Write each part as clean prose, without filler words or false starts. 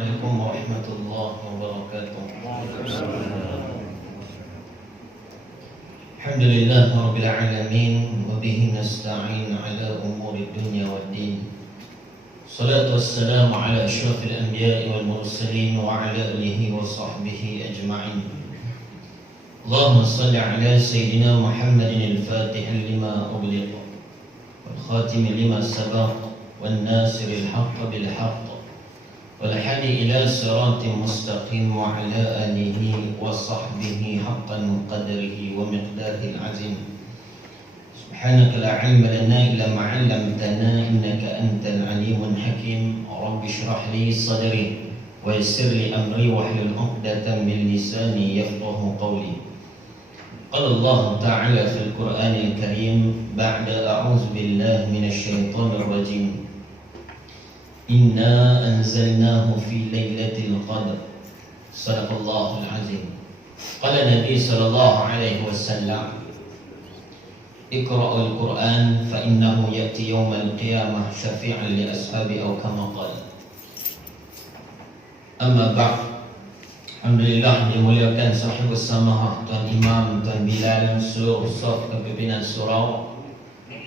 عليكم ورحمة الله وبركاته. الحمد لله رب العالمين وبه نستعين على أمور الدنيا والدين. الصلاة والسلام على أشرف الأنبياء والمرسلين وعلى آله وصحبه أجمعين. اللهم صل على سيدنا محمد الفاتح لما أغلق والخاتم لما سبق والناصر الحق بالحق والهادي إلى صراط مستقيم وعلى آله وصحبه حقا قدره ومقداره العظيم. سبحانك لا علم لنا إلا ما علمتنا إنك أنت العليم الحكيم. رب اشرح لي صدري ويسر لي أمري واحلل عقدة من لساني يفقه قولي. قال الله تعالى في القرآن الكريم بعد أعوذ بالله من الشيطان الرجيم إنا أنزلناه في ليلة القدر صدق الله العظيم. قال النبي صلى الله عليه وسلم اقرأوا القرآن فإنه يأتي يوم القيامة شفيعا لأصحابه أو كما قال. أما بعد, alhamdulillah dimuliakan sahibus samahah Tuan Imam, Tuan Bilal, seluruh staf kepimpinan surau,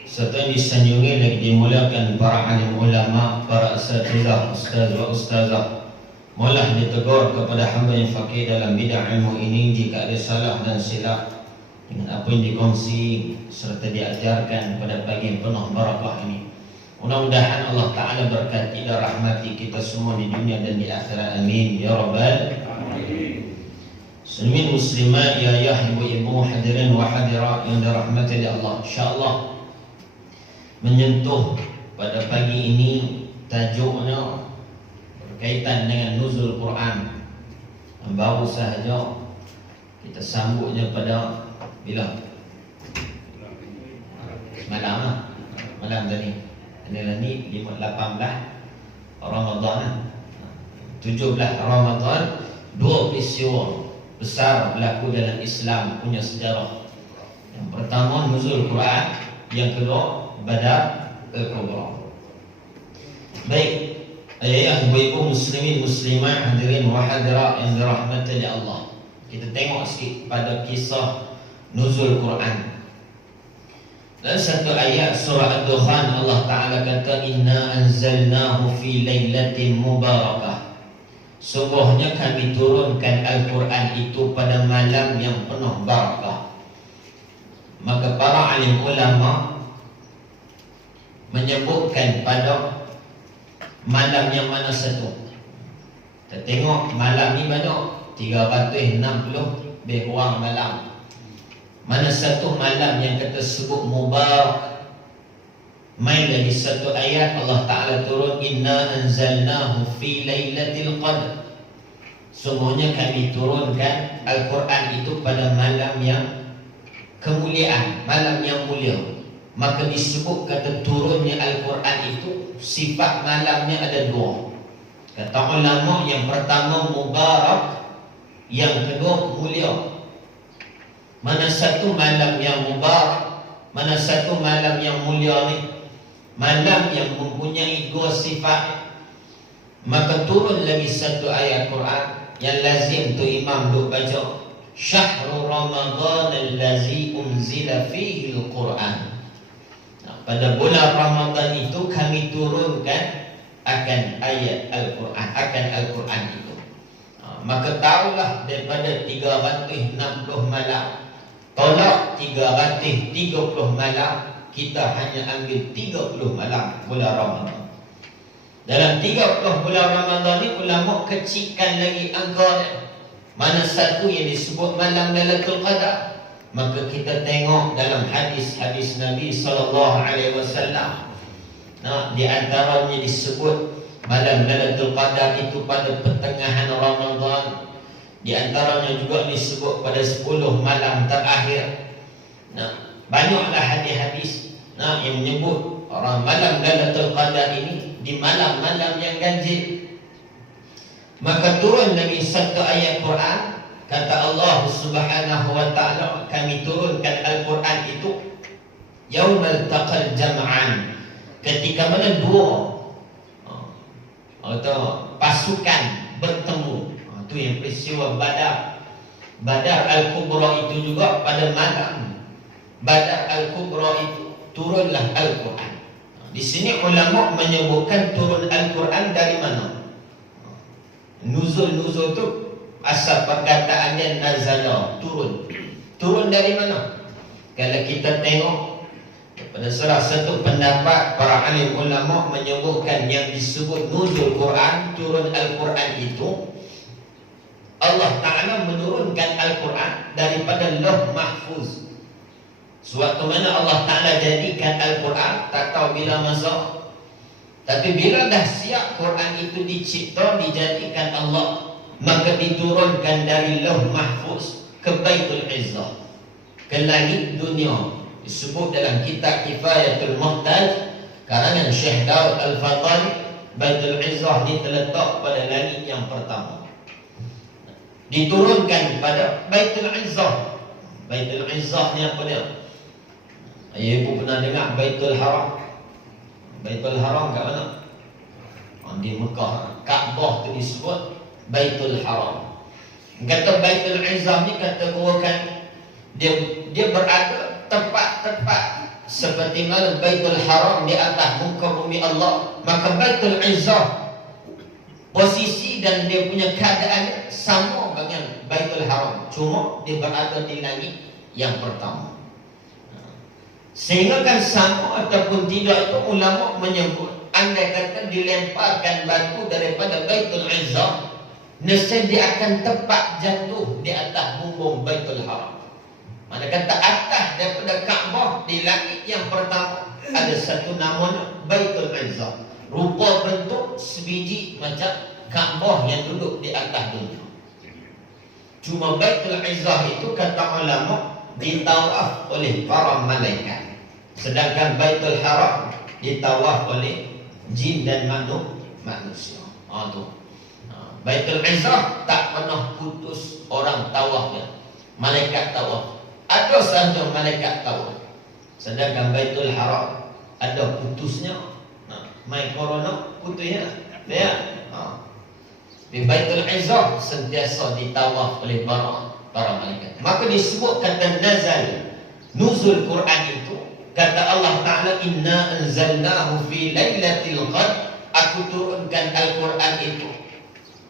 serta disanjungi lagi dimuliakan para alim ulama, para asatidzah, ustaz wa ustazah. Mohonlah ditegur kepada hamba yang faqih dalam bidang ilmu ini jika ada salah dan silap dengan apa yang dikongsi serta diajarkan pada pagi yang penuh barakah ini. Mudah-mudahan Allah Ta'ala berkati dan rahmati kita semua di dunia dan di akhirat. Amin ya rabbal alamin. Muslimin muslimat, ya ibu-ibu, hadirin wa hadirat yang dirahmati oleh Allah, insyaallah menyentuh pada pagi ini tajuknya berkaitan dengan nuzul Quran. Baru sahaja kita sambutnya pada bila? Malam tadi. Inilah ni 18 Ramadan, 17 Ramadan. Dua peristiwa besar berlaku dalam Islam punya sejarah. Yang pertama nuzul Quran, yang kedua Badar al-Kubra. Baik, ayah ibu-ibu muslimin muslimat, hadirin wa hadirat yang dirahmati oleh Allah, kita tengok sikit pada kisah nuzul Quran. Dalam satu ayat surah Ad-Dukhan Allah Ta'ala kata inna anzalnahu fi lailatin mubarakah. Sungguhnya kami turunkan Al-Quran itu pada malam yang penuh barakah. Maka para alim ulama menyebutkan pada malam yang mana satu. Kita tengok malam ni banyak 360 lebih kurang malam. Mana satu malam yang kita sebut mubarak. Main lagi satu ayat Allah Ta'ala turun inna anzalnahu fi lailatul qadr. Sungguhnya kami turunkan Al-Quran itu pada malam yang kemuliaan, malam yang mulia. Maka disebut kata turunnya Al-Quran itu sifat malamnya ada dua. Kata ulama, yang pertama mubarak, yang kedua mulia. Mana satu malam yang mubarak, mana satu malam yang mulia ni? Malam yang mempunyai dua sifat. Maka turun lagi satu ayat Quran yang lazim tu imam duk baca, Syahrul Ramadan allazi unzila fihi al-Quran. Pada bulan Ramadan itu kami turunkan akan ayat Al-Quran, akan Al-Quran itu. Maka tahulah daripada 360 malam, tolak 330 malam, kita hanya ambil 30 malam bulan Ramadan. Dalam 30 bulan Ramadan ni ulama kecilkan lagi angkanya. Mana satu yang disebut malam Lailatul Qadar. Maka kita tengok dalam hadis-hadis Nabi SAW. Di antaranya disebut malam Lailatul Qadar itu pada pertengahan Ramadan. Di antaranya juga disebut pada 10 malam terakhir. Banyaklah hadis-hadis yang menyebut orang malam Lailatul Qadar ini di malam-malam yang ganjil. Maka turun lagi satu ayat Quran. Kata Allah Subhanahu wa ta'ala, kami turunkan Al-Quran itu yaumal taqal jam'an, ketika mana dua atau pasukan bertemu. Itu yang peristiwa Badar. Badar Al-Kubra itu juga pada malam Badar Al-Kubra itu turunlah Al-Quran. Di sini ulama menyebutkan turun Al-Quran dari mana? Nuzul tu asal perkataannya nazala, turun. Turun dari mana? Kalau kita tengok pada salah satu pendapat para alim ulama menyebutkan yang disebut nuzul Quran, turun Al-Quran itu Allah Ta'ala menurunkan Al-Quran daripada Lauh Mahfuz. Suatu mana Allah Ta'ala jadikan Al-Quran, tak tahu bila masa, tapi bila dah siap Quran itu dicipta, dijadikan Allah, maka diturunkan dari Lauh Mahfuz ke Baitul Izzah, ke langit dunia. Disebut dalam kitab Kifayatul Muhtaj karangan Syekh Daud Al-Fatani, Baitul Izzah ni terletak pada langit yang pertama, diturunkan pada Baitul Izzah. Baitul Izzah ni apa dia? Ibu pernah dengar Baitul Haram? Baitul Haram kat mana? Di Mekah. Kaabah tu disebut Baitul Haram. Kata Baitul Izzah ni kategorikan dia berada tempat-tempat seperti mana Baitul Haram di atas muka bumi Allah, maka Baitul Izzah posisi dan dia punya keadaan sama dengan Baitul Haram, cuma dia berada di langit yang pertama. Sehingga kan sama ataupun tidak itu ulama menyebut, andai kata dilemparkan batu daripada Baitul Izzah, nescaya dia akan tepat jatuh di atas bumbung Baitul Haram. Mana kata atas daripada Kaabah di langit yang pertama ada satu namanya Baitul Izzah. Rupa bentuk sebiji macam Kaabah yang duduk di atas dunia. Cuma Baitul Izzah itu kata ulama ditawaf oleh para malaikat, sedangkan Baitul Haram ditawaf oleh jin dan manusia. Baitul Izzah tak pernah putus orang tawafnya. Malaikat tawaf, ada sahaja malaikat tawaf. Sedangkan Baitul Haram ada putusnya. Main corona putusnya. Ya. Di Baitul Izzah sentiasa ditawaf oleh para malaikat. Maka disebut kata nazal, nuzul Quran itu, kata Allah Ta'ala, inna anzalnahu fi lailatul qadr, aku turunkan Al-Quran itu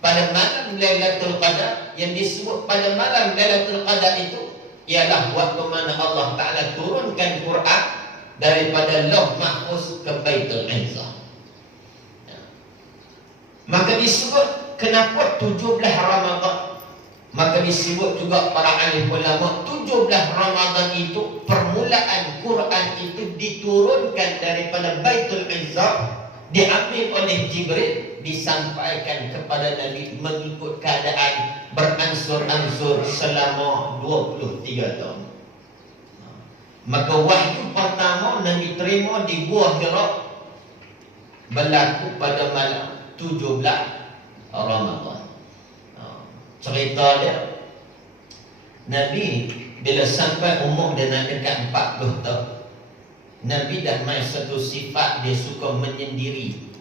pada malam Lailatul Qadar. Yang disebut pada malam Lailatul Qadar itu ialah waktu mana Allah Ta'ala turunkan Quran daripada Lauh Mahfuz ke Baitul Izzah. Maka disebut kenapa 17 Ramadan? Maka disebut juga para alim ulama 17 Ramadan itu permulaan Quran itu diturunkan daripada Baitul Izzah, diambil oleh Jibril, disampaikan kepada Nabi mengikut keadaan beransur-ansur selama 23 tahun. Maka wahyu pertama Nabi terima di Gua Hira berlaku pada malam 17 Ramadan. Cerita dia, Nabi bila sampai umur dia nak dekat 40 tahun, Nabi dah main satu sifat, dia suka menyendiri.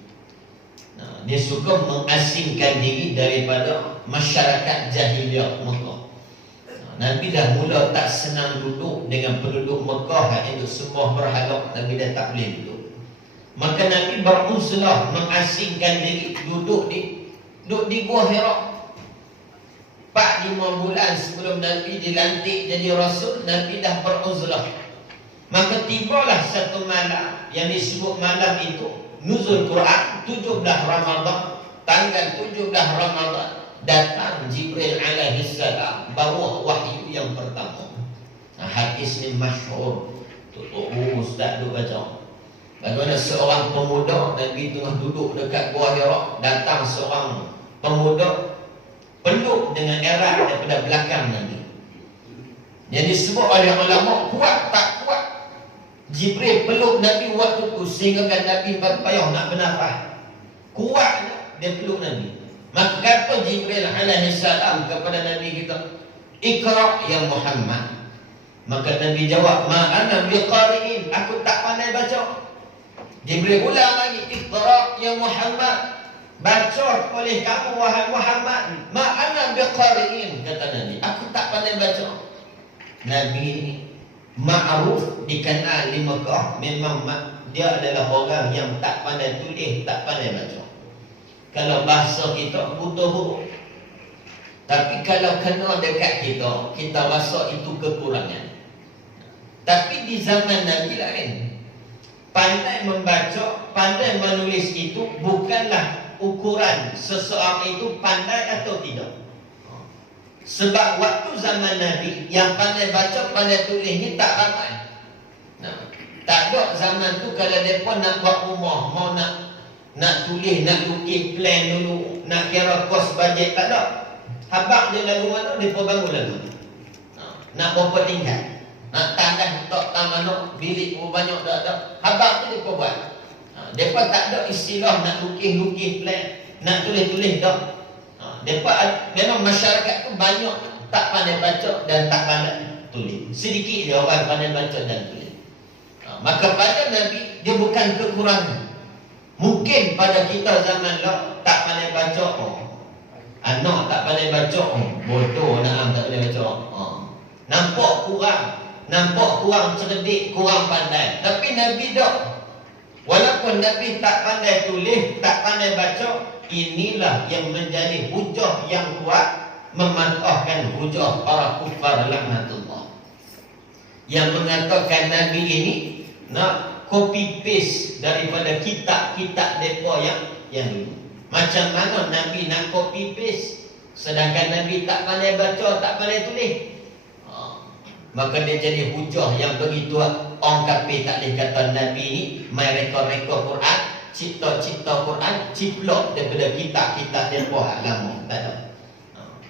Dia suka mengasingkan diri daripada masyarakat jahiliah Mekah. Nabi dah mula tak senang duduk dengan penduduk Mekah yang duk sembah berhala. Nabi dah tak boleh duduk. Maka Nabi beruzlah mengasingkan diri, duduk di Gua Hira. 4-5 bulan sebelum Nabi dilantik jadi Rasul, Nabi dah beruzlah. Maka tibalah satu malam yang disebut malam itu nuzul Quran 17 Ramadan. Tanggal 17 Ramadan datang Jibril alaihi salam bawa wahyu yang pertama. Hadis ni masyhur. Ustaz duk baca. Bagaimana seorang pemuda, Nabi tengah duduk dekat Gua Hira, datang seorang pemuda peluk dengan erat daripada belakang Nabi. Yang disebut oleh ulama kuat tak kuat Jibril peluk Nabi waktu itu sehingga kan Nabi berpayah nak bernafas. Kuatnya dia peluk Nabi. Maka kata Jibril alaihi salam kepada Nabi kita, "Iqra ya Muhammad." Maka Nabi jawab, "Ma ana biqari'in." Aku tak pandai baca. Jibril ulang lagi, "Iqra ya Muhammad." baca oleh kamu wahai Muhammad, ma ana biqari'in, kata Nabi, aku tak pandai baca. Nabi ini ma'ruf, dikenal di Mekah, memang dia adalah orang yang tak pandai tulis, tak pandai baca. Kalau bahasa kita buta huruf. Tapi kalau kena dekat kita, kita rasa itu kekurangan. Tapi di zaman Nabi lain. Pandai membaca, pandai menulis itu bukanlah ukuran seseorang itu pandai atau tidak. Sebab waktu zaman Nabi, yang pandai baca, pandai tulis ni tak ramai. Tak ada zaman tu kalau mereka nak buat rumah, mau nak tulis, nak lukis plan dulu, nak kira kos bajet, tak ada. Habaq dia lagu mana, mereka bangun lagu. Nak berapa tingkat, nak tandas tak mana, bilik banyak tak ada. Habaq tu mereka buat. Mereka tak ada istilah nak lukis plan, nak tulis tak. Memang masyarakat tu banyak tak pandai baca dan tak pandai tulis. Sedikit dia orang pandai baca dan tulis. Maka pada Nabi, dia bukan kekurangan. Mungkin pada kita zaman lah tak pandai baca, anak tak pandai baca, bodoh nak tak pandai baca. Nampak kurang cerdik, kurang pandai. Tapi Nabi tak. Walaupun Nabi tak pandai tulis, tak pandai baca, inilah yang menjadi hujah yang kuat mematahkan hujah para kufar laknatullah, yang mengatakan Nabi ini nak copy paste daripada kitab-kitab mereka yang dulu. Macam mana Nabi nak copy paste sedangkan Nabi tak pandai baca, tak pandai tulis? Maka dia jadi hujah yang begitu. Orang kafir tak boleh kata Nabi ni main reka-reka Quran, cipta-cipta Quran, ciplok daripada kitab-kitab mereka lama. Tak ada.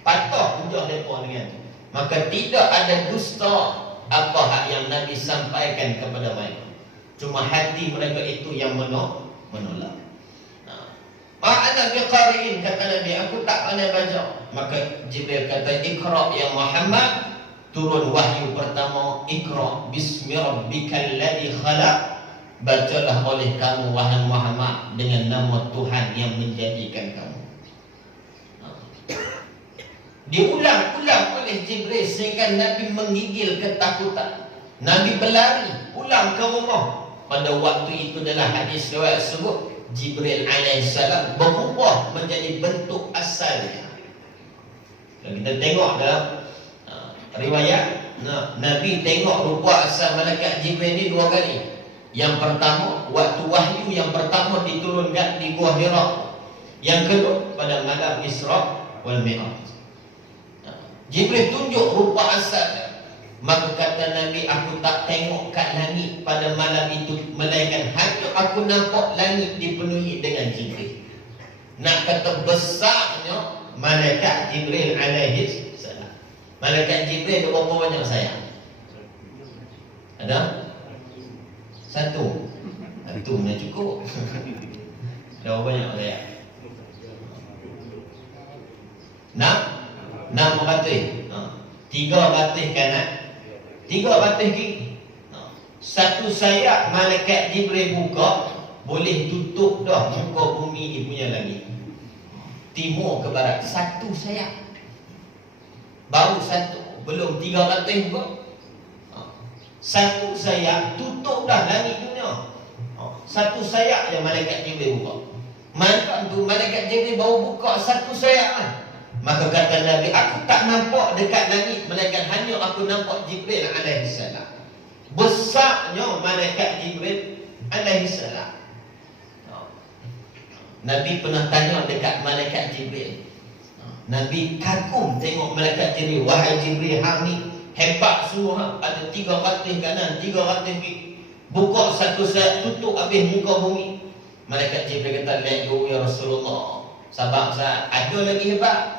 Patah hujah mereka dengan tu. Maka tidak ada dusta apa hak yang Nabi sampaikan kepada mereka. Cuma hati mereka itu yang menolak. Ma'ana biqari'in, kata Nabi, aku tak pandai baca. Maka Jibril kata, Iqra ya Muhammad. Turun wahyu pertama, Iqra bismi rabbikal ladzi khalaq. Bacalah oleh kamu wahai Muhammad dengan nama Tuhan yang menjadikan kamu. Diulang-ulang oleh Jibril sehingga Nabi menggigil ketakutan. Nabi berlari pulang ke rumah. Pada waktu itu dalam hadis riwayat sebut, Jibril alaihissalam berubah menjadi bentuk asalnya. Kalau kita tengok dalam riwayat, Nabi tengok rupa asal malaikat Jibril ni dua kali. Yang pertama, waktu wahyu yang pertama diturunkan di Gua Hira. Yang kedua, pada malam Isra wal Mi'raj. Jibril tunjuk rupa asal. Maka kata Nabi, aku tak tengok kat langit pada malam itu, melainkan hanya aku nampak langit dipenuhi dengan Jibril. Nak kata besarnya malaikat Jibril alaihi salam. Malaikat Jibril ada berapa banyak sayang? Ada? Satu. Satu dah cukup. Ada berapa banyak sayang? 6 ratus. 3 ratus kanan, 3 ratus kiri. Satu sayap malaikat Jibril buka, boleh tutup dah muka bumi ni punya langit. Timur ke barat, satu sayap. Baru satu, belum 300 buka. Satu sayap tutup dah langit dunia. Satu sayap yang malaikat Jibril buka. Maka tu malaikat Jibril baru buka satu sayap lah. Maka kata Nabi, aku tak nampak dekat langit, melainkan hanya aku nampak Jibril alaihissalam. Besarnya malaikat Jibril alaihissalam. Nabi pernah tanya dekat malaikat Jibril. Nabi kagum tengok malaikat Jibril. Wahai Jibril, hang ni hebat semua. Ada 300 kanan, 300 kiri. Buka satu sayap, tutup habis muka bumi. Malaikat Jibril kata, let go ya Rasulullah. Sabar saat ada lagi hebat.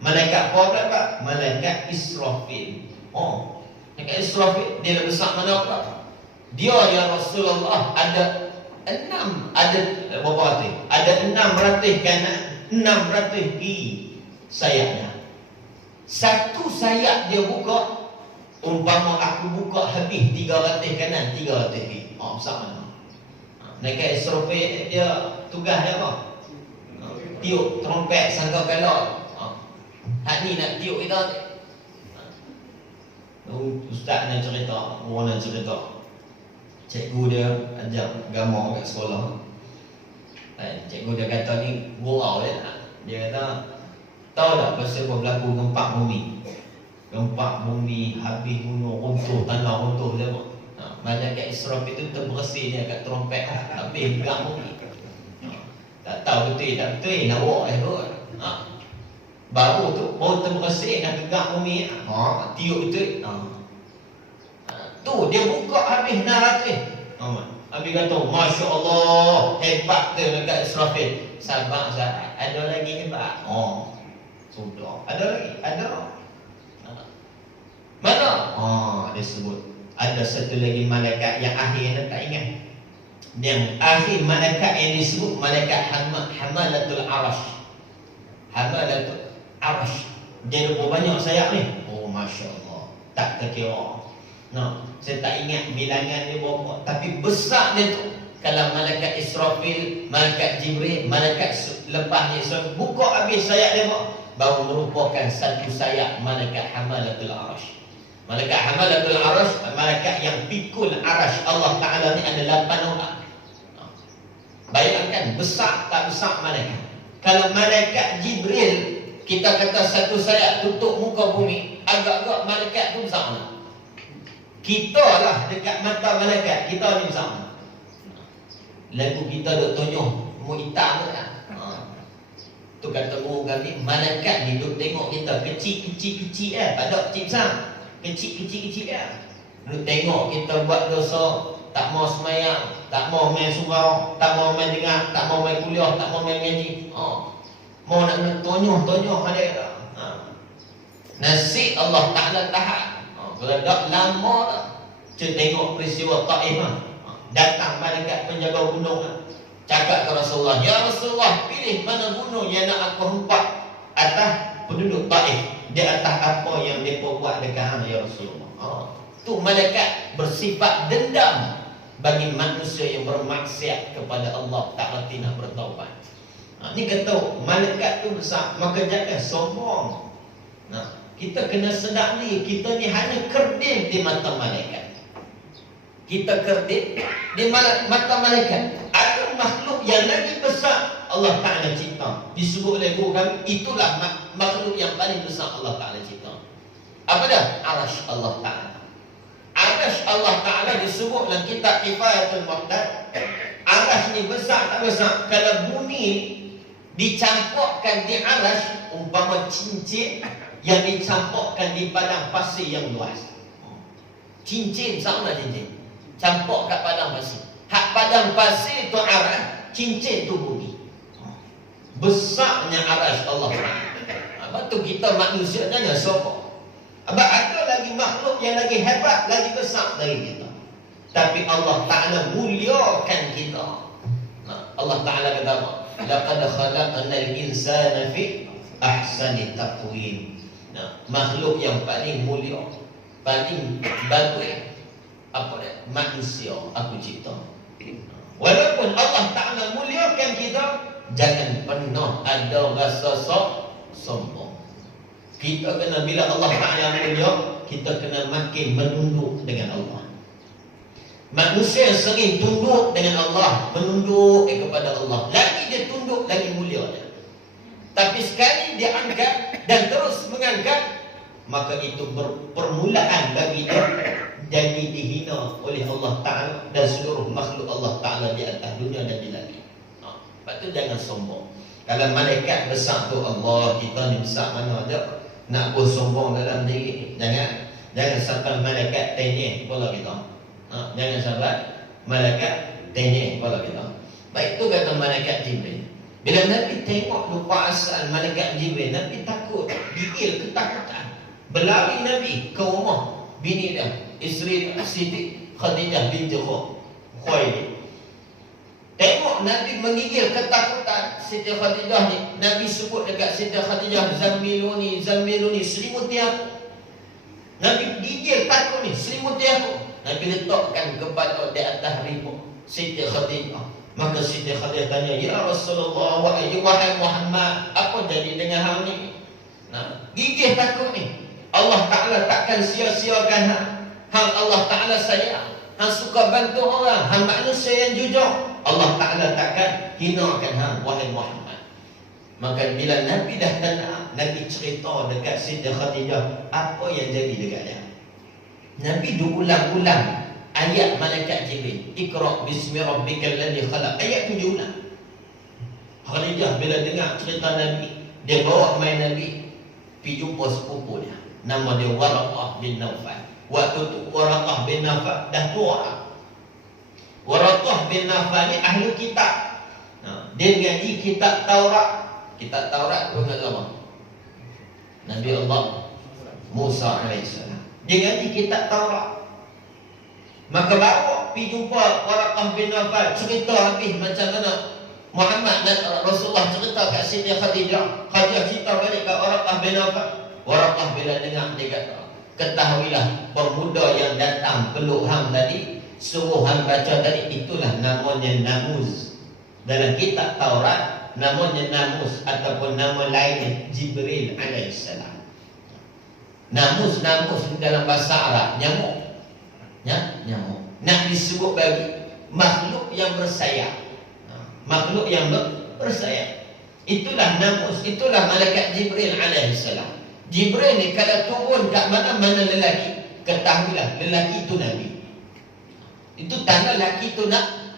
Malaikat apa pula? Malaikat Israfil. Malaikat Israfil, dia lebih besar mana apa? Dia ya Rasulullah ada 6, ada berapa ratus? Ada 600 kanan, 600 kiri sayapnya. Satu sayap dia buka, umpama aku buka habis 300 kanan, 300 kiri. Besar mana? Malaikat Israfil dia tugas dia apa? tiup trompet sangka kalau hak ni nak tiup kita. Ustaz nak cerita, orang nak cerita, cikgu dia ajar agama kat sekolah. Cikgu dia kata ni gurau dia tak. Dia kata, tahu tak pasal apa berlaku gempa bumi? Gempa bumi, habis gunung runtuh, tanah runtuh dia. Malaikat Israfil itu terbersih dia kat trompet, habis gerak bumi. Tak tahu betul tak betul, nak buat kot. Baru tu, baru terbersih, dah gerak bumi. Tiup betul. Tu, dia buka habis 600. Habis kata, Masya Allah, hebat tu dekat Israfil. Sabar, sabar. Ada lagi hebat. Sudah. Ada lagi? Ada. Mana? Dia sebut. Ada satu lagi malaikat yang akhir tak ingat. Yang akhir malaikat yang disebut malaikat hamalatul arash. Hamalatul arash. Dia ada banyak sayap ni. Masya Allah. Tak terkira. Saya tak ingat bilangan dia berapa. Tapi besar dia tu. Kalau malaikat Israfil, malaikat Jibril, malaikat lepas Israfil buka habis sayap dia baru merupakan satu sayap malaikat hamalatul arash. Malaikat hamalatul arash, malaikat yang pikul arash Allah Ta'ala ni ada 8 orang. Bayangkan besar tak besar malaikat. Kalau malaikat Jibril kita kata satu sayap tutup muka bumi, agak-agak malaikat tu besar mana? Kita lah dekat mata malaikat, kita ni besar mana? Lagu kita duk tonyoh mu hitam tu kan. Tu kata guru kami, malaikat ni duk tengok kita kecil-kecil tak ada kecil besar. Kecil-kecil duk tengok kita buat dosa, tak mau semayang, tak mau main surau, tak mau main dengar, tak mau main kuliah, tak mau main ngaji. Mau nak tonyoh ada kata. Nasib Allah Ta'ala tahan. Kalau tak lama tak. Kita tengok peristiwa Taif datang malaikat penjaga gunung cakap ke Rasulullah, ya Rasulullah, pilih mana gunung yang nak aku hempak atas penduduk Taif, di atas apa yang mereka buat dekat ya Rasulullah. Tu malaikat bersifat dendam bagi manusia yang bermaksiat kepada Allah, tak reti nak bertaubat. Ni kata malaikat tu besar, maka jangan sombong. Kita kena sedar ni, kita ni hanya kerdil di mata malaikat. Kita kerdil di mata malaikat. Ada makhluk yang lagi besar Allah Ta'ala cipta. Disebut oleh guru kami, itulah makhluk yang paling besar Allah Ta'ala cipta. Apa dah? Arash Allah Ta'ala. Arash Allah Ta'ala disebut dalam kitab Kifayatul Muhtad. Arash ni besar tak besar? Kalau bumi dicampurkan di arash, umpama cincin yang dicampurkan di padang pasir yang luas. Cincin sama cincin. Campur kat padang pasir. Hak padang pasir tu arash, cincin tu bumi. Besarnya arash Allah. Sebab tu kita manusia jangan sombong. Sebab ada lagi makhluk yang lagi hebat, lagi besar dari kita. Tapi Allah Ta'ala muliakan kita. Allah Ta'ala kata apa? Laqad khalaqnal insana fi ahsani taqwim. Makhluk yang paling mulia, paling bagus, apa dia? Manusia aku cipta. Walaupun Allah Ta'ala muliakan kita, jangan pernah ada rasa sombong. Kita kena, bila Allah Ta'ala mulia, kita kena makin menunduk dengan Allah. Manusia yang sering tunduk dengan Allah, menunduk kepada Allah, lagi dia tunduk, lagi mulia dia. Tapi sekali dia angkat dan terus mengangkat, maka itu permulaan bagi dia jadi dihina oleh Allah Ta'ala dan seluruh makhluk Allah Ta'ala di atas dunia dan di langit. Sebab tu jangan sombong. Kalau malaikat besar tu Allah, kita ni besar mana ada nak sombong dalam diri. Jangan sampai malaikat tenyeh kepala kita. Jangan sampai malaikat tenyeh kepala kita. Baik tu kata malaikat Jibril. Bila Nabi tengok lupa asal malaikat Jibril, Nabi takut, gigil, ketakutan. Berlari Nabi ke rumah bini dia, isteri Siti Khadijah binti Khuwailid. Tengok Nabi menggigil ketakutan Siti Khadijah ni. Nabi sebut dekat Siti Khadijah, Zammiluni, Zammiluni, selimuti aku. Nabi gigil takut ni, selimuti aku. Nabi letakkan kepala di atas rimuk Siti Khadijah. Maka Siti Khadijah tanya, ya Rasulullah, wahai Muhammad, apa jadi dengan hal ni? Nah, gigih takut ni. Allah Ta'ala takkan sia-siakan hang. Hang Allah Ta'ala sayang, hang suka bantu orang, hang manusia yang jujur. Allah Ta'ala takkan hinakan hang, wahai Muhammad. Maka bila Nabi dah tenang, Nabi cerita dekat Siti Khadijah apa yang jadi dekat dia. Nabi diulang-ulang ayat malaikat Jibril, Iqra bismi rabbikal ladzi khalaq. Ayat tu diulang. Khadijah bila dengar cerita Nabi, dia bawa mai Nabi pergi jumpa sepupu dia, nama dia Waraqah bin Nawfal. Waktu tu Waraqah bin Nawfal dah tua. Waraqah bin Nawfal ni ahli kitab. Dia ngaji kitab Taurat. Kitab Taurat tu nak apa? Nabi Allah Musa alaihissalam. Dia ngaji kitab Taurat. Maka bawa pergi jumpa Waraqah bin Nawfal, cerita habis macam mana Muhammad dan Rasulullah cerita kat Siti Khadijah. Khadijah cerita balik kat Waraqah bin Nawfal. Waraqah bila dengar dia kata, ketahuilah pemuda yang datang peluk hang tadi, suruh hang baca tadi, itulah namanya Namuz. Dalam kitab Taurat namanya Namus, ataupun nama lainnya Jibril alaihissalam. Namus dalam bahasa Arab nyamuk. Nyamuk. Nak disebut bagi makhluk yang bersayap. Makhluk yang bersayap. Itulah Namus, itulah malaikat Jibril alaihissalam. Jibril ni kalau turun kat mana-mana lelaki, ketahuilah lelaki itu Nabi. Itu tanda lelaki itu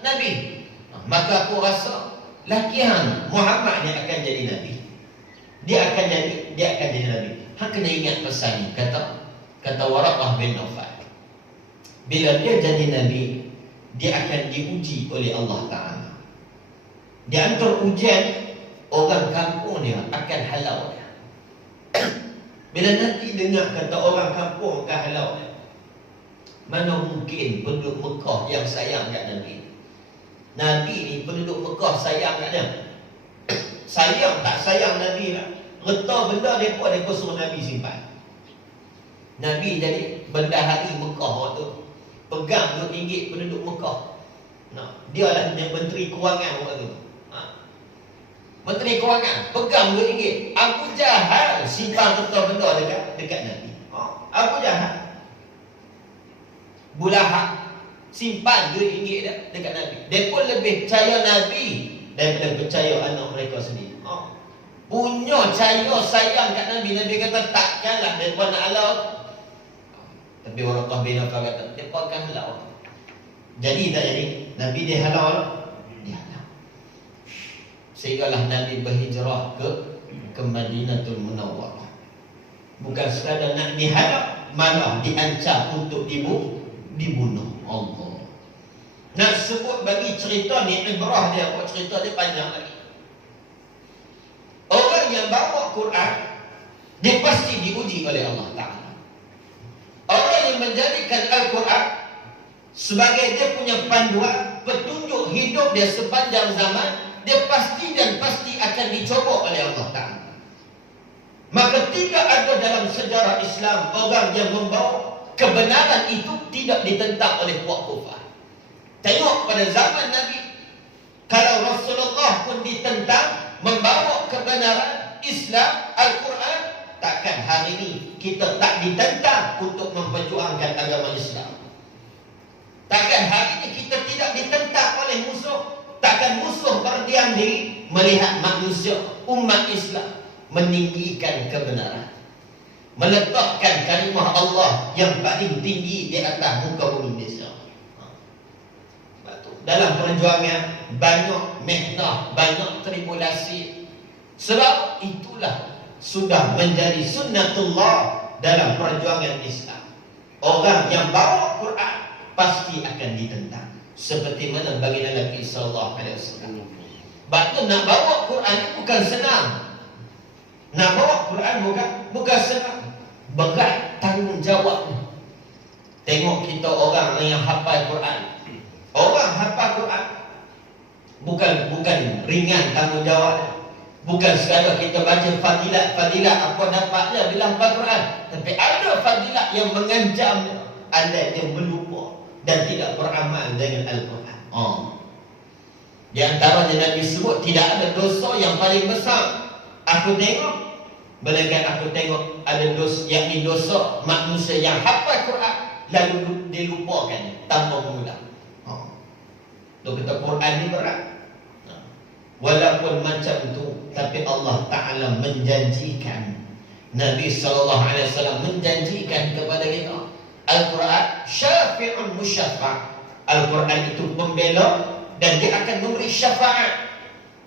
Nabi. Maka aku rasa lelaki Muhammad ni akan jadi Nabi. Dia akan jadi Nabi. Hang kena ingat pesan ni. Kata Waraqah bin Nawfal, bila dia jadi Nabi, dia akan diuji oleh Allah Ta'ala. Di antara ujian, orang kampung dia akan halau dia. Bila nanti dengar kata orang kampung akan halau dia, mana mungkin penduduk Mekah yang sayang kat Nabi? Nabi ni penduduk Mekah sayang kat dia. Sayang tak sayang Nabi lah. Reta benda mereka suruh Nabi simpan. Nabi jadi bendahari Mekah waktu, pegang RM2 penduduk Mekah. Dia lah menteri kewangan waktu tu. Menteri kewangan pegang RM2. Abu Jahal simpan reta benda dekat Nabi. Abu Jahal, Bulahak simpan RM2 dia dekat Nabi. Dia pun lebih percaya Nabi daripada percaya anak mereka sendiri. Punya percaya sayang kat Nabi. Nabi kata takkanlah mereka nak halau. Tapi Waraqah bin Nawfal kata mereka akan halau. Jadi tak jadi? Nabi dia halau. Dia halau. Sehinggalah Nabi berhijrah ke Madinatul Munawwarah. Bukan sekadar nak dihalau, malah diancam untuk dibunuh. Allah nak sebut bagi cerita ni ibrah dia, apa cerita dia panjang lagi. Orang yang bawa Quran, dia pasti diuji oleh Allah Ta'ala. Orang yang menjadikan Al-Quran sebagai dia punya panduan, petunjuk hidup dia sepanjang zaman, dia pasti akan dicoba oleh Allah Ta'ala. Maka tidak ada dalam sejarah Islam orang yang membawa kebenaran itu tidak ditentang oleh puak kufar. Tengok pada zaman Nabi, kalau Rasulullah pun ditentang membawa kebenaran Islam, Al-Quran, takkan hari ini kita tak ditentang untuk memperjuangkan agama Islam. Takkan hari ini kita tidak ditentang oleh musuh. Takkan musuh berdiam diri melihat manusia, umat Islam meninggikan kebenaran, meletakkan kalimah Allah yang paling tinggi di atas muka bumi Indonesia. Dalam perjuangan banyak mihnah, banyak tribulasi. Sebab itulah sudah menjadi sunnatullah dalam perjuangan Islam. Orang yang bawa Quran pasti akan ditentang. Seperti mana baginda Nabi sallallahu alaihi wasallam. Sebab nak bawa Quran ini bukan senang. Nak bawa Quran bukan senang. Berat tanggungjawabnya. Tengok kita orang yang hafal Quran. Orang hafal Quran bukan ringan tanggungjawab. Bukan sekadar kita baca fadilat apa dapatnya bila hafal Quran, tapi ada fadilat yang mengancam anda yang berlupa dan tidak beramal dengan Al-Quran. Di antaranya Nabi sebut tidak ada dosa yang paling besar aku tengok, melainkan aku tengok ada dosa, yakni dosa manusia yang hafal Quran lalu dilupakan tanpa mengulang. Tu kata Quran ni berat. Walaupun macam tu, tapi Allah Ta'ala menjanjikan, Nabi SAW menjanjikan kepada kita, Al-Quran syafi'un musyaffa'. Al-Quran itu pembela dan dia akan memberi syafaat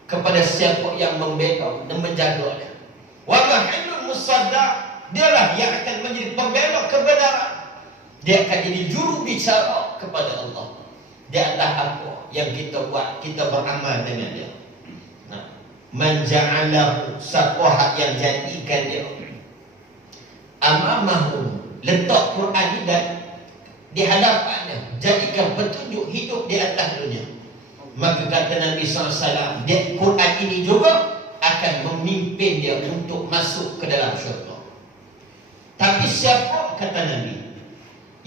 kepada siapa yang membela dan menjaganya. Wa mahillul musaddaq, dialah yang akan menjadi pembela kebenaran. Dia akan jadi juru bicara kepada Allah di atas apa yang kita buat, kita beramal dengan dia. Man ja'alahu, siapa yang jadikan dia amamahu, letak Quran ni dan di hadapannya, jadikan petunjuk hidup di atas dunia. Maka kata Nabi SAW, dia Quran ini juga akan memimpin dia untuk masuk ke dalam syurga. Tapi siapa, kata Nabi,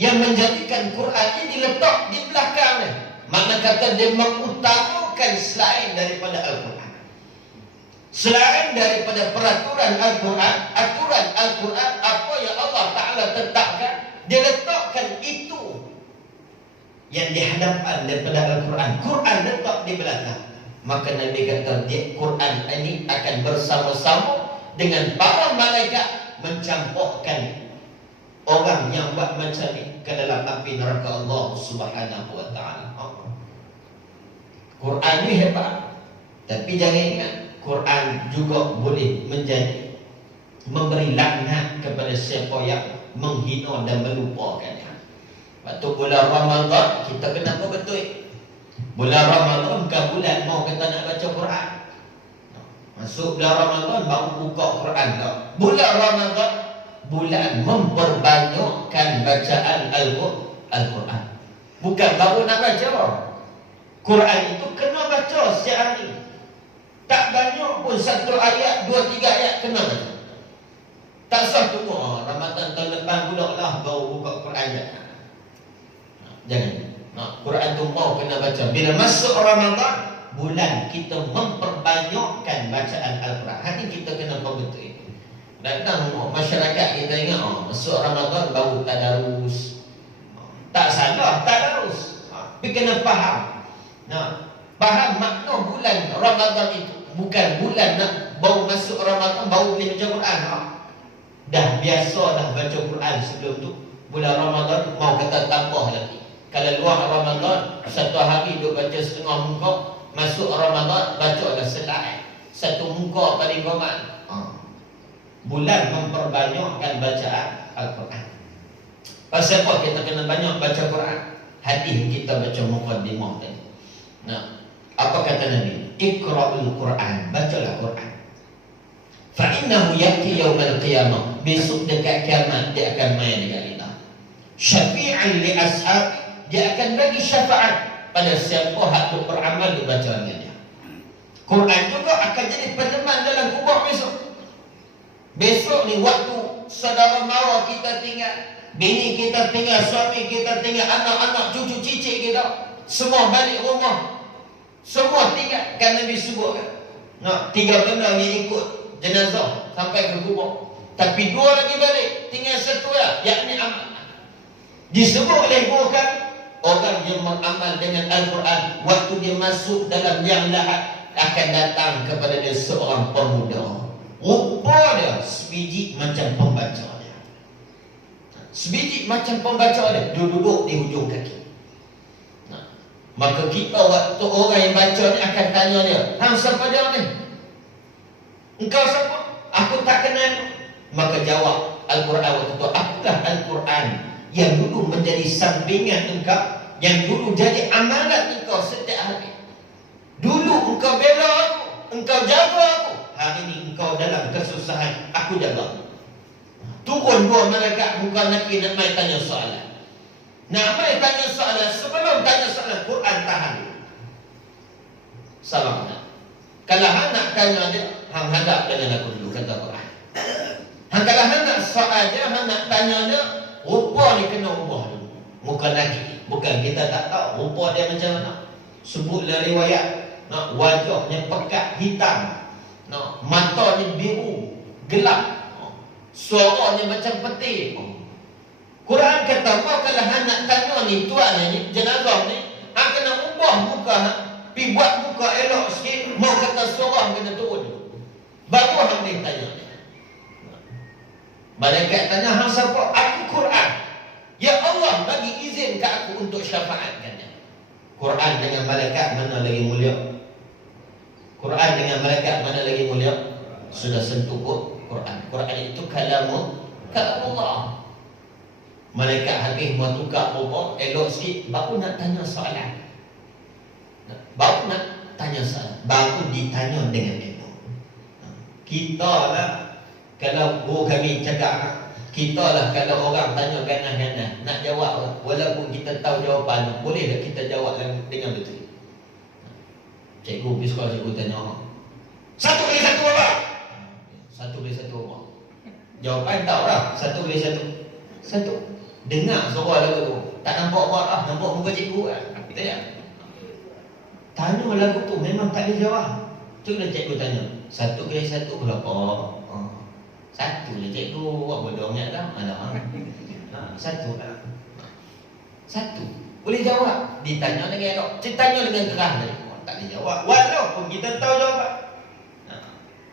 yang menjadikan Quran ini diletak di belakangnya, makna kata dia mengutamakan selain daripada Al-Quran, selain daripada peraturan Al-Quran, aturan Al-Quran, apa yang Allah Ta'ala tetapkan, dia letakkan itu yang di hadapan daripada Al-Quran. Quran letak di belakang. Maka Nabi kata, dia Quran ini akan bersama-sama dengan para malaikat mencampurkan orang yang buat macam ni ke dalam api neraka Allah Subhanahu wa Ta'ala. Quran ni hebat, tapi jangan ingat, Quran juga boleh menjadi memberi laknat kepada siapa yang menghina dan melupakannya. Waktu bulan Ramadan kita kena apa betul? Bulan Ramadan bukan bulan mau kita nak baca Quran. Masuk bulan Ramadan baru buka Quran tak. Bulan Ramadan bulan memperbanyakkan bacaan Al-Quran. Bukan baru nak baca. Quran itu kena baca setiap hari. Tak banyak pun satu ayat, 2-3 ayat kena baca. Tak usah tunggu Ramadan tahun depan pula lah baru buka Quran je. Jangan. Quran tu mau kena baca. Bila masuk Ramadan, bulan kita memperbanyakkan bacaan Al-Quran. Hari kita kena betul. Datang masyarakat kita ingat masuk Ramadan baru tadarus. Tak salah tadarus. Tapi kena faham. Faham makna bulan Ramadan itu. Bukan bulan nak baru masuk Ramadan baru boleh baca Quran. Dah biasa dah baca Quran sebelum tu. Bulan Ramadan mau kata tambah lagi. Kalau luar Ramadan satu hari duk baca setengah muka, masuk Ramadan bacalah selai satu muka paling ramai. Bulan memperbanyakkan bacaan Al-Quran. Pasal apa kita kena banyak baca Quran? Hadis kita baca muqaddimah tadi. Apa kata Nabi? Iqra'ul Quran, bacalah Quran. Fa innahu ya'ti yaumal qiyamah, besok dekat kiamat dia akan main dekat kita. Syafi'an li ashab, dia akan bagi syafaat pada siapa hak beramal di bacaannya dia. Quran juga akan jadi peneman dalam kubur besok. Besok ni waktu saudara mara kita tinggal, bini kita tinggal, suami kita tinggal, anak-anak, cucu cicit kita, semua balik rumah, semua tinggal. Kan Nabi sebut kan, 3 benda yang ikut jenazah sampai ke kubur, tapi 2 lagi balik, tinggal 1 lah, yakni amal. Disebut oleh bukan orang yang beramal dengan Al-Quran, waktu dia masuk dalam liang lahat akan datang kepada dia seorang pemuda. Rupa dia sebiji macam pembaca dia. Sebiji macam pembaca dia, duduk di hujung kaki. Maka kita waktu orang yang baca ni akan tanya dia, hang siapa dia ni? Engkau siapa? Aku tak kenal. Maka jawab Al-Quran waktu itu, akulah Al-Quran yang dulu menjadi sampingan engkau, yang dulu jadi amalan engkau setiap hari. Dulu engkau bela aku, engkau jaga aku. Hari ini engkau dalam kesusahan, aku jaga. Turun 2 malaikat bukan lagi nak main tanya soalan. Nak main tanya soalan, sebelum tanya soalan, Quran tahan. Salam. Kalau hang nak tanya dia, hang hadap dengan aku dulu, kata Quran. Hang kalau hang nak soal dia, hang nak tanya dia, rupa ni kena ubah dulu. Bukan lagi. Bukan kita tak tahu rupa dia macam mana. Sebutlah riwayat wajahnya pekat hitam, matanya biru gelap, suaranya macam peti. Quran kata, mau kalau anak tanya ni tuan ni jenazah ni, kena ubah muka, pi buat muka elok sikit, mau kata suara kena turun, baru hang dia tanya. Malaikat tanya, hang siapa? Aku Quran. Ya Allah bagi izin ke aku untuk syafaatkannya. Quran dengan malaikat mana lagi mulia? Quran dengan malaikat mana lagi mulia? Sudah sentuh Quran. Quran itu kalamullah. Malaikat habis mau tukar rupa elok sikit, baru nak tanya soalan. Baru nak tanya soalan, baru ditanya dengan elok. Kita lah, kalau guru kami cakap, kita lah kalau orang tanya ganas-ganas nak jawab, walaupun kita tahu jawapan, boleh tak kita jawab dengan betul? Cikgu pergi sekolah, cikgu tanya, 1 kali 1 apa? 1 kali 1 apa? Jawapan tahu lah, 1 kali 1. Dengar suara lagu tu, tak nampak apa lah, nampak muka cikgu kan? Tanya lagu tu memang tak boleh jawab. Cuklah cikgu tanya, 1 kali 1 berapa? 1 je cikgu, buat bodoh ingat tak? Ada 1 lah. 1 boleh jawab. Ditanya dengan elok, tanya dengan keras tadi, tak boleh jawab. Walaupun kita tahu jawapan.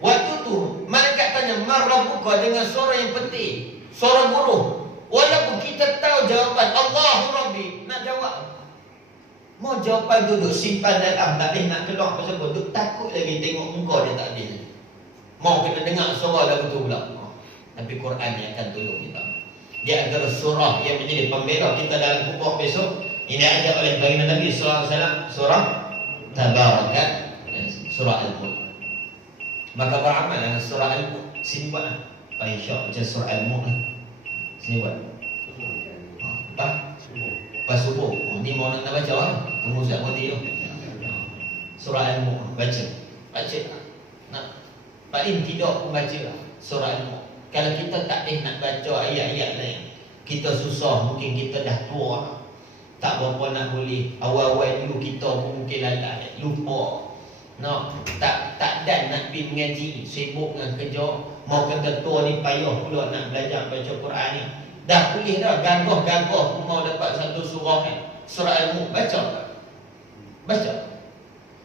Waktu tu malaikat tanya, Marrabbuka, dengan suara yang penting, suara buruh. Walaupun kita tahu jawapan, Allahu Rabbi, nak jawab. Mau jawapan duduk simpan dalam, tak boleh nak keluar pasal apa? Duduk takut lagi tengok muka dia tak habis. Mau kena dengar suara lagu tu pula. Tapi Quran yang akan tolong kita. Dia antara surah yang menjadi pembela kita dalam pokok besok. Ini ada oleh baginda Nabi SAW, surah Tabarakat, surah Al-Mulk. Maka beramal dengan surah Al-Mulk. Sini buat lah Pak Insya macam surah Al-Mulk. Sini buat Pas subuh. Ni mau nak baca lah, kamu siap mati tu. Surah Al-Mulk, baca nak paling tidak pun baca lah surah Al-Mulk. Kalau kita tak boleh nak baca ayat-ayat lain, kita susah, mungkin kita dah tua, tak berapa nak boleh. Awal-awal dulu kita pun mungkin lalai, lupa, tak dan nak pergi mengaji, sibuk dengan kerja. Mau kata tua ni payah pula nak belajar baca Quran ni. Dah boleh dah, gagah-gagah pun mau dapat satu surah ni, surah Al-Mulk, baca.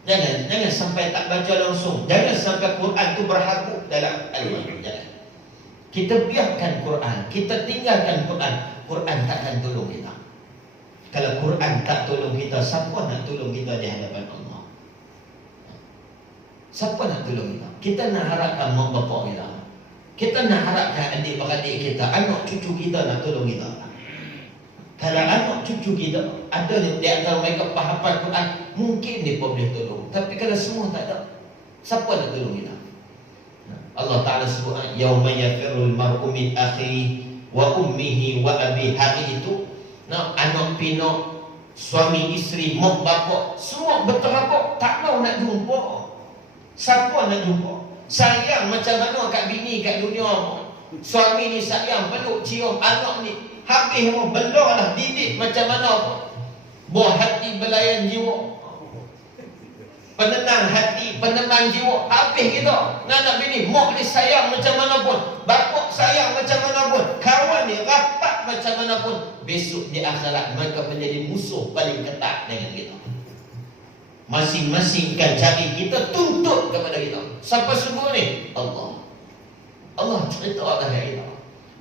Jangan sampai tak baca langsung. Jangan sampai Quran tu berhabuk dalam Al-Mulk. Kita biarkan Quran, kita tinggalkan Quran, Quran takkan tolong kita. Kalau Quran tak tolong kita, siapa nak tolong kita di hadapan Allah? Siapa nak tolong kita? Kita nak harapkan mak bapak kita, kita nak harapkan adik-beradik kita, anak cucu kita nak tolong kita. Kalau anak cucu kita ada di antara mereka hafal Quran, mungkin dia pun boleh tolong. Tapi kalau semua tak ada, siapa nak tolong kita? Allah Ta'ala sebut, yauma yafirul mar'u min akhihi wa ummihi wa abihi. Hari itu anak pinak, suami isteri, mak bapak, semua berterabak, tak mau nak jumpa. Siapa nak jumpa? Sayang macam mana kat bini kat dunia. Suami ni sayang, peluk, cium. Anak ni habis mau belah lah, didik macam mana pun. Buah hati, belayan jiwa, penenang hati, penenang jiwa. Habis kita. Anak bini, mak ni sayang macam mana pun, bapak sayang macam mana pun, kawan ni rapat macam mana pun. Besok di akhirat mereka menjadi musuh paling ketat dengan kita. Masing-masing kan cari kita, tuntut kepada kita. Siapa sebut ni? Allah cerita kat kita.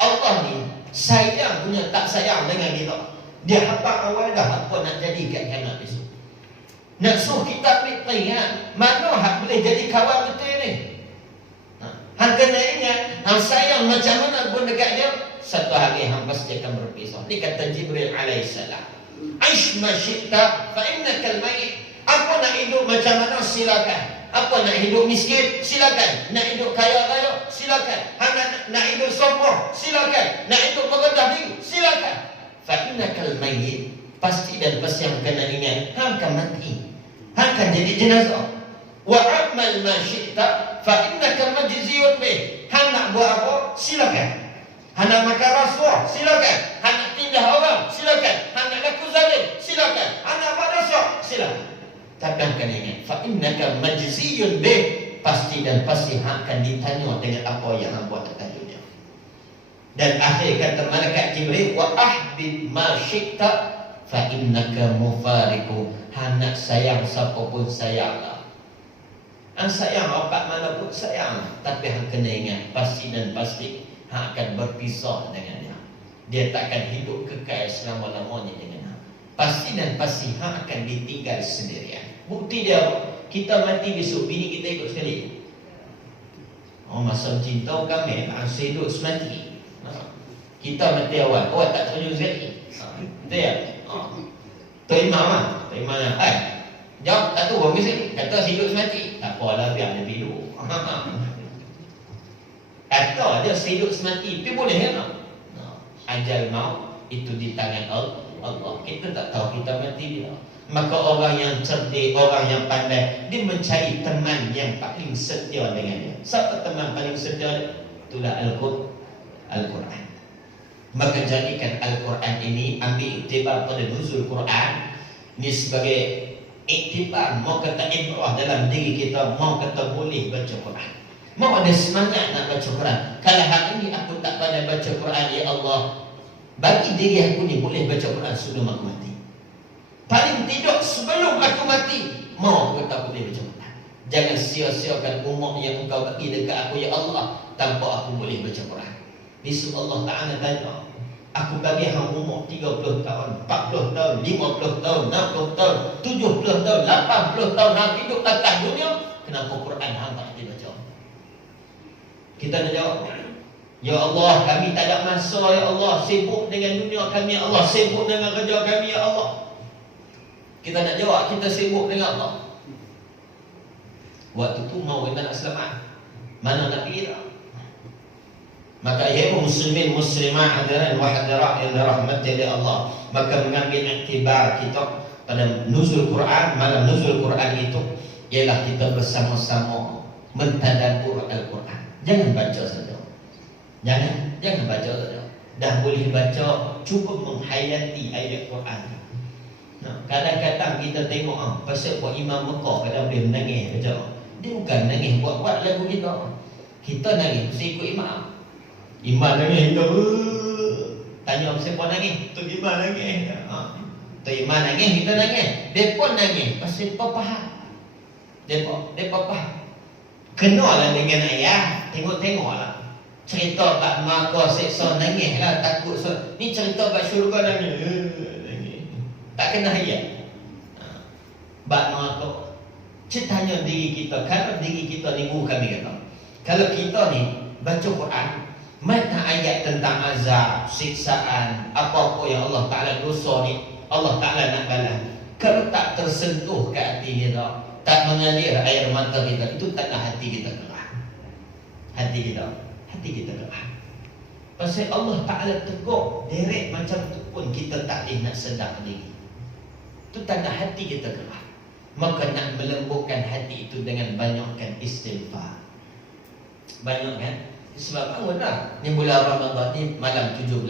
Allah ni sayang punya tak sayang dengan kita. Dia hafal awal dah apa nak jadi kat kanak besok. Nak suruh kita ambil peringat, mana hak boleh jadi kawan betul ni? Hang kena ingat, hang sayang macam mana pun dekat dia, satu hari hang pasti akan berpisah. Ni kata Jibril alaihissalam, aish ma syi'ta fa innakal mayyit. Apa nak hidup macam mana silakan. Apa nak hidup miskin, silakan. Nak hidup kaya-kaya, silakan. Hang nak hidup sombong, silakan. Nak hidup merendah diri, silakan. Fa innakal mayyit. Pasti dan pasti yang kena ingat, hang akan mati, hang akan jadi jenazah. Wa amal ma syi'ta fa innaka majziyun bih. Hang nak buat apa, silakan. Hang nak makan rasuah, silakan. Hang nak tindah orang, silakan. Hang nak laku zalim, silakan. Hang nak buat dosa, silakan. Tapi kena ingat, fa innaka majziyun bih, pasti dan pasti akan ditanya dengan apa yang hang buat atas dunia. Dan akhir kata malaikat Jibril, wa ahbib ma syi'ta fa innaka mufariqu. Nak sayang siapa pun sayanglah. Hang sayang apa mana pun sayang, tapi hang kena ingat pasti dan pasti hang akan berpisah dengan dia. Dia takkan hidup kekal selama-lamanya dengan hang. Pasti dan pasti hang akan ditinggal sendirian. Bukti dia apa? Kita mati besok, bini kita ikut sekali. Oh, masa cinta kami saya hidup semati. Kita mati awal, awak tak setuju sekali. Betul ya? Tok Imam lah. Tok Imam lah. Jawab tak tahu orang sekali. Kata hidup semati. Tak apalah, biar dia hidup. Kata dia hidup semati. Itu boleh kan? Ajal maut itu di tangan Allah. Kita tak tahu kita mati dia. Maka orang yang cerdik, orang yang pandai, dia mencari teman yang paling setia dengan dia. Siapa teman paling setia? Itulah Al-Quran. Maka jadikan Al-Quran ini, ambil iktibar pada nuzul Quran ini sebagai iktibar, mau kata ibrah dalam diri kita, mau kata boleh baca Quran, mau ada semangat nak baca Quran. Kalau hari ini aku tak pandai baca Quran, ya Allah, bagi diri aku ni boleh baca Quran sebelum aku mati. Paling tidak sebelum aku mati, mau aku tak boleh baca Quran. Jangan sia-siakan umur yang engkau bagi dekat aku, ya Allah, tanpa aku boleh baca Quran. Besok Allah Ta'ala tanya, aku bagi hang umur 30 tahun, 40 tahun, 50 tahun, 60 tahun, 70 tahun, 80 tahun hang hidup atas dunia, kenapa Quran hang tak boleh baca? Kita nak jawab, ya Allah, kami tak ada masa, ya Allah, sibuk dengan dunia kami, ya Allah, sibuk dengan kerja kami, ya Allah. Kita nak jawab, kita sibuk dengan Allah. Waktu tu mau kita nak selamat, mana nak pergi tak? Maka ya muslimin muslimah hadirin wa hadirat yang dirahmati oleh Allah, maka mengambil iktibar kita pada nuzul Quran, malam nuzul Quran itu ialah kita bersama-sama mentadabbur Al-Quran. Jangan baca saja. Jangan baca saja. Dah boleh baca, cuba menghayati ayat Quran. Kadang-kadang kita tengok pasal buat Imam Mekah kadang boleh menangis baca. Dia bukan nangis buat lagu kita. Kita nangis mesti ikut imam. Imam nangis kita tanya siapa nangis? Tok Imam nangis. Tok Imam nangis, kita nangis. Depa nangis pasal depa faham. Depa faham. Kenalah dengan ayah, tengok-tengoklah. Cerita bab neraka seksa nangislah, takut. Ni cerita bab syurga nangis. Tak kena ayat. Bab neraka. Tanya diri kita, kalau diri kita ni guru kami kata, kalau kita ni baca Quran, mana ayat tentang azab, siksaan, apa-apa yang Allah Ta'ala dosa ni, Allah Ta'ala nak balas, kalau tak tersentuh ke hati kita, tak mengalir air mata kita, itu tanda hati kita gerah. Hati kita gerah. Pasal Allah Ta'ala tegur direct macam tu pun kita tak boleh nak sedar diri. Itu tanda hati kita gerah. Maka nak melembutkan hati itu dengan banyakkan istighfar. Banyakkan. Sebab bangunlah, ni bulan Ramadan ni malam 17.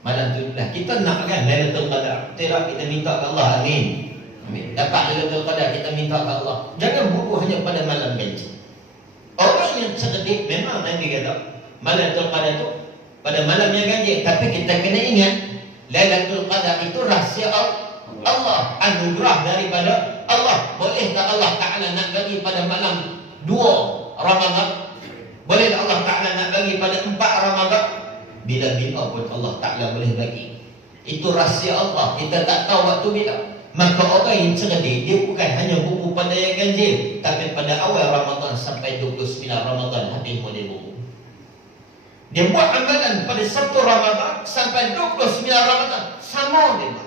Malam 17 kita nak kan Lailatul Qadar. Tidak, kita minta ke Allah, amin. Amin. Dapat Lailatul Qadar, kita minta ke Allah. Jangan bubuh hanya pada malam ganjil. Orang yang cerdik memang Nabi kata Lailatul Qadar tu pada malam yang ganjil, tapi kita kena ingat Lailatul Qadar itu rahsia Allah, anugerah daripada Allah. Bolehkah Allah Ta'ala nak bagi pada malam 2 Ramadan? Boleh tak Allah Ta'ala nak bagi pada 4 Ramadan? Bila-bila pun Allah Ta'ala boleh bagi. Itu rahsia Allah, kita tak tahu waktu bila. Maka orang yang cerdik, dia bukan hanya buku pada yang ganjil, tapi pada awal Ramadan sampai 29 Ramadan habis boleh buku. Dia buat amalan pada 1 Ramadan sampai 29 Ramadan, sama dia buat.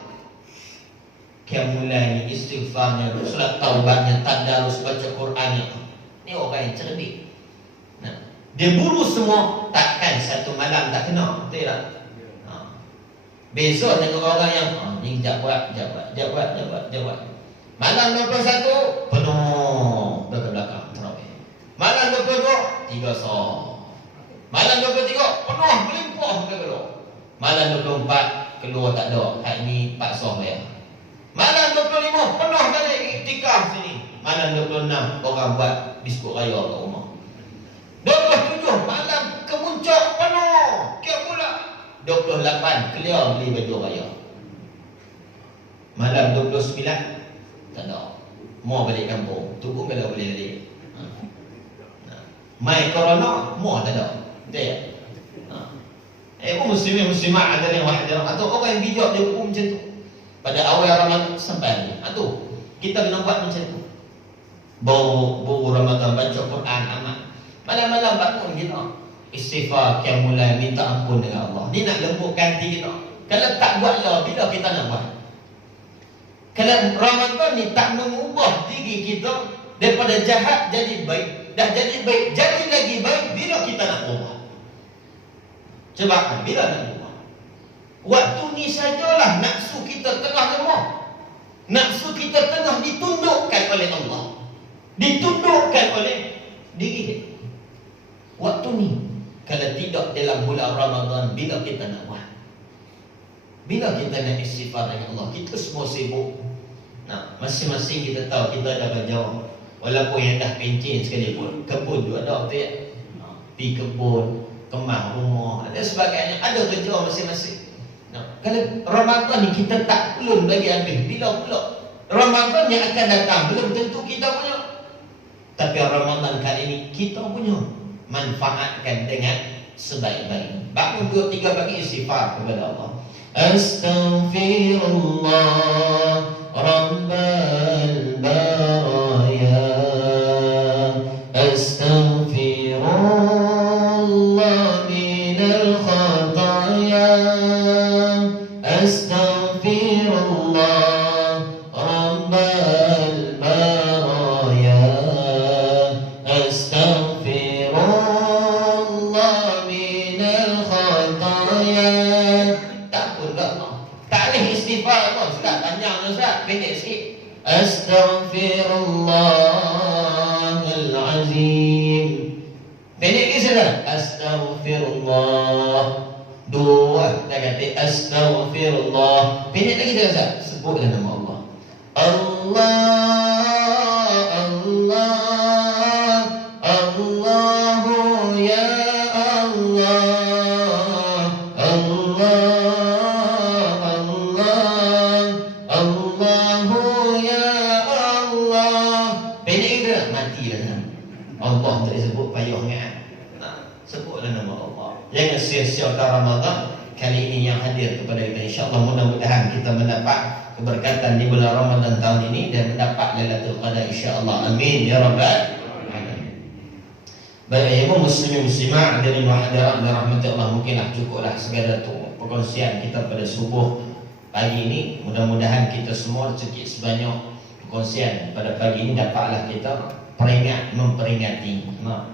Mulai istighfarnya, solat taubatnya, tadarus baca Qurannya. Ini orang yang cerdik. Dia buru semua, takkan satu malam tak kena. Betul tak? Besok dengan orang yang ni jawab. Malam 21 penuh belakang terawih. Malam 22 3 sah. Malam 23 penuh melimpah keluar. Malam 24 keluar tak ada. Hari ni 4 sah bayar. Malam 25 penuh balik iktikaf sini. Malam 26 orang buat biskut raya kat rumah. 27 malam kemuncak penuh. Kira pula 28 clear beli baju raya. Malam 29 tak ada. Mau balik kampung. Tunggu kalau boleh balik. Mai corona mau tak ada. Betul tak? Muslimat ada yang wahid atau orang yang bijak dia hukum macam tu. Pada awal Ramadan sampai ni. Atau kita kena buat macam tu. Bau Ramadan baca Quran amat. Malam-malam bangun kita istighfar, qiyamul minta ampun dengan Allah. Dia nak lembutkan hati kita. Kalau tak buat lah, bila kita nak buat? Kalau Ramadan ni tak mengubah diri kita daripada jahat jadi baik, dah jadi baik, jadi lagi baik, bila kita nak ubah? Coba bila nak ubah? Waktu ni sajalah nafsu kita tengah lemah. Nafsu kita tengah ditundukkan oleh Allah, ditundukkan oleh diri kita. Waktu ni, kalau tidak dalam bulan Ramadan, bila kita nak buat? Bila kita nak istighfar dengan Allah? Kita semua sibuk. Nah, masing-masing kita tahu kita ada kerja. Walaupun yang dah pencen sekalipun, kebun juga ada, betul tak? Pergi kebun, kemah rumah, dan sebagainya. Ada kerja masing-masing. Nah, kalau Ramadan ni kita tak belum lagi habis, bila pula Ramadan yang akan datang belum tentu kita punya. Tapi Ramadan kali ini kita punya. Manfaatkan dengan sebaik-baik. Bangun 2-3 pagi istighfar kepada Allah. Astaghfirullah Rabbal baraya. Astaghfirullah minal khataya. Astaghfirullah Rabbal baraya. Pendek sikit. Astaghfirullahalazim. Pendek ke saudara? Astaghfirullah. Dua dah kata astaghfirullah. Pendek lagi saudara. Sebutlah nama Allah. Allahu ya Allah. Allah tak disebut payah kan? Sebutlah nama Allah. Jangan sia-siakan Ramadan kali ini yang hadir kepada kita. InsyaAllah mudah-mudahan kita mendapat keberkatan di bulan Ramadan tahun ini dan mendapat Lailatul Qadar insyaAllah. Amin ya rabbal alamin. Baik, ibu muslimin muslimat hadirin wa hadirat dan rahmat Allah, mungkinlah cukuplah segala tu perkongsian kita pada subuh pagi ini. Mudah-mudahan kita semua sedikit sebanyak perkongsian pada pagi ini dapatlah kita memperingati,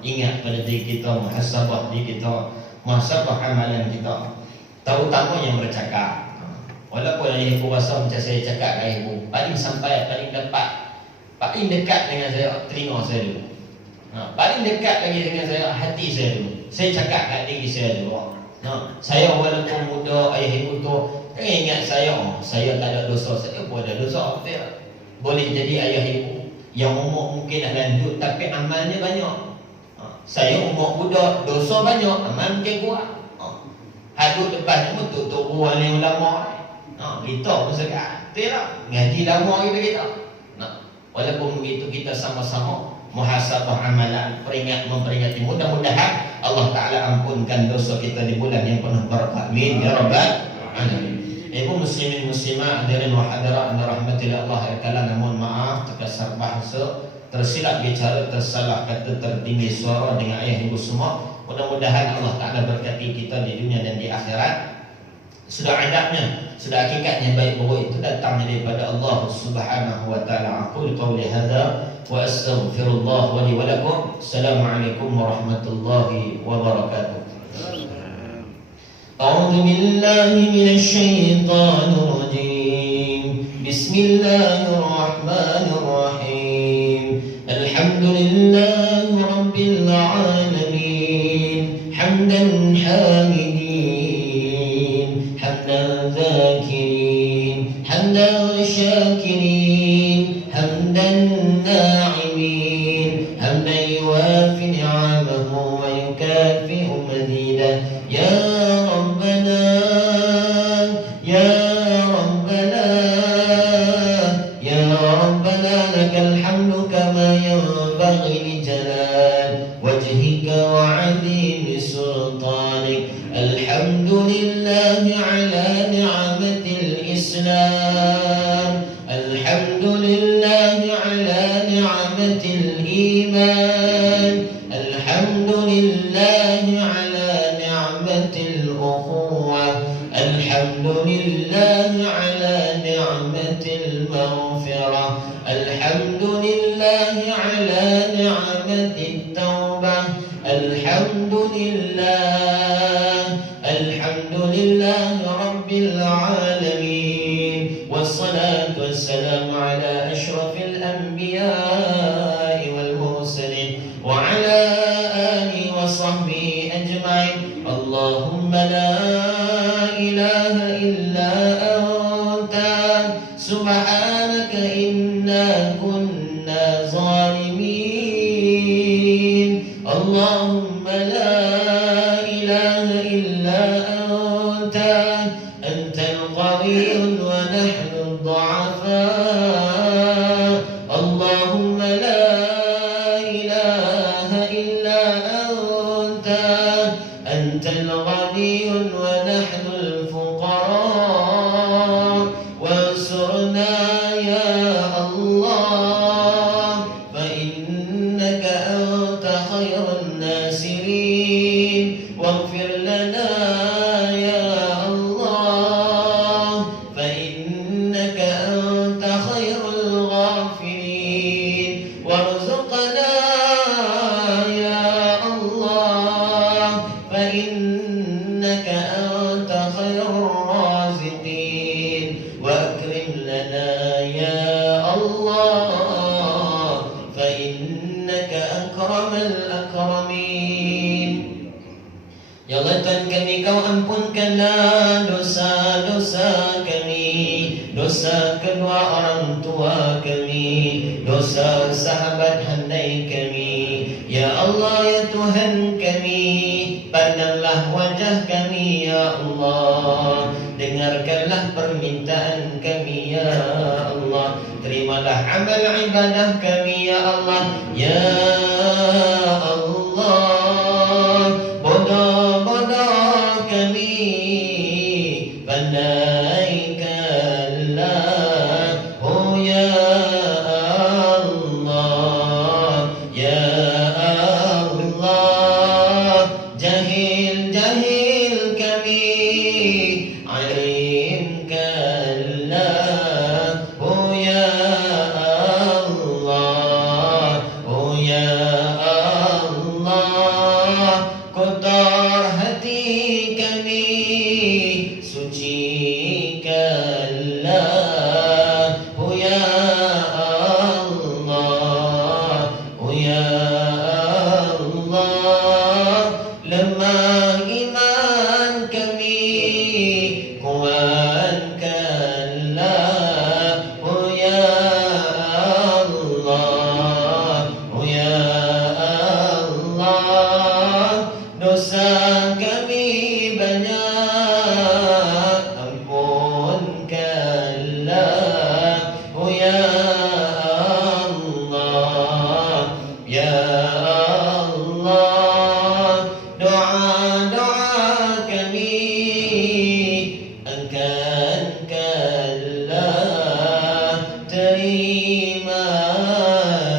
ingat pada diri kita, muhasabah diri kita, muhasabah amalan kita. Terutama yang bercakap. Walaupun ibu rasa macam saya cakap dengan ibu, paling sampai, paling dapat, paling dekat dengan saya, telinga saya dulu. Paling dekat lagi dengan saya, hati saya dulu. Saya cakap kat diri saya dulu. Saya walaupun muda, ayah ibu tu jangan ingat saya tak ada dosa. Saya pun ada dosa, betul tak? Boleh jadi ayah ibu yang umur mungkin dah lanjut tapi amalnya banyak. Saya umur muda, dosa banyak, amal mungkin kurang. Hadut depan ni tutup buah ni ulama. Kita pun sekat, betul tak? Ngaji lama kita. Walaupun begitu kita sama-sama muhasabah amalan, memperingati. Mudah-mudahan Allah Ta'ala ampunkan dosa kita di bulan yang penuh berkah. Amin ya rabbal alamin. Ibu muslimin muslimat hadirin wa hadirat rahmatillah Allah taala, mohon maaf terkasar bahasa, tersilap bicara, tersalah kata, tertinggi suara dengan ayah ibu semua. Mudah-mudahan Allah Ta'ala berkati kita di dunia dan di akhirat. Sudah adabnya, sudah hakikatnya baik buruk itu datang daripada Allah Subhanahu wa taala. Aqul qawli hadza wa astaghfirullah wa li wa lakum. Assalamualaikum warahmatullahi wabarakatuh. أعوذ بالله من الشيطان الرجيم. بسم الله الرحمن الرحيم. الحمد لله رب العالمين. حمدا حامدين، حمدا ذاكرين، حمدا شاكرين، حمدا حميدا يا ربنا يا ربنا يا ربنا لك الحمد كما ينبغي لجلال وجهك وعظيم سلطانك الحمد لله على نعمة الإسلام الحمد لله على نعمة الإيمان الحمد لله على نعمة الأخوة الحمد لله على نعمة المغفرة الحمد لله على نعمة التوبة الحمد لله رب العالمين والصلاة والسلام على أشرف الأنبياء والمرسلين وعلى آله وصحبه أجمعين اللهم لا إله إلا أنت سبحانك إنا كنا ظالمين اللهم لا إله إلا أنت أنت القوي ونحن الضعفاء اللهم لا إله إلا أنت أنت الغني ونحن الفقراء وانصرنا يا الله فإنك أنت خير الناصرين واغفر لنا يا الله فإنك أنت خير الغافرين وارزقنا يا الله فإنك أنت خير الرازقين وأكرم لنا يا الله فإنك أكرم الأكرمين Ya Allah Tuhan kami, Kau ampunkanlah dosa-dosa kami, dosa kedua orang tua kami, dosa sahabat handai kami. Ya Allah ya Tuhan kami, pandanglah wajah kami ya Allah, dengarkanlah permintaan kami ya Allah, terimalah amal ibadah kami ya Allah. Ya Allah bodoh-bodoh kami pandaikanlah oh ya Allah ya Allah jahil-jahil kami alimkanlah oh ya Allah oh ya Allah kotor hati kami sucikanlah oh ya Allah oh ya Allah lemah iman kami kuatkanlah oh ya Allah oh ya Allah dosa kami banyak ampunkanlah oh ya Allah ya Allah doa-doa kami angkatkanlah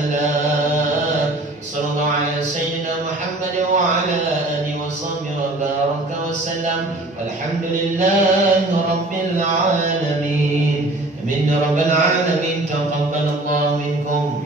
terimalah sallallahu alaihi sayyidina Muhammad wa ala alihi wa sahbihi wa baraka wa sallam walhamdulillahi rabbil alamin amin ya rabbal alamin taqabbalallahu minkum